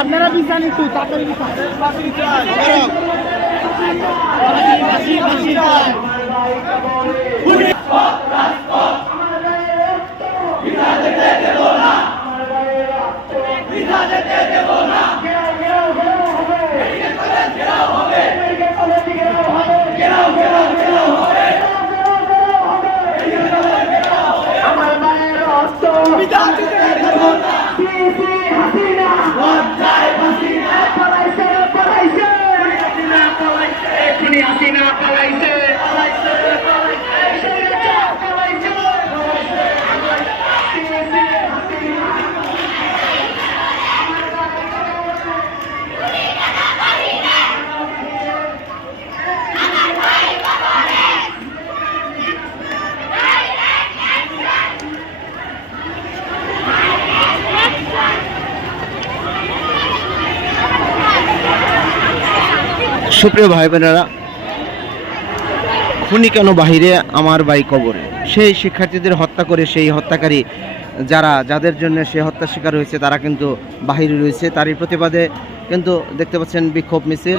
আপনারা বিচার একটু তাড়াতাড়ি রক্ত সুপ্রিয় ভাই বোনেরা খুনি কেন বাহিরে আমার বাই কবরে? সেই শিক্ষার্থীদের হত্যা করে সেই হত্যাকারী যারা, যাদের জন্য সে হত্যা শিকার হয়েছে, তারা কিন্তু বাহিরে রয়েছে। তারই প্রতিবাদে কিন্তু দেখতে পাচ্ছেন বিক্ষোভ মিছিল।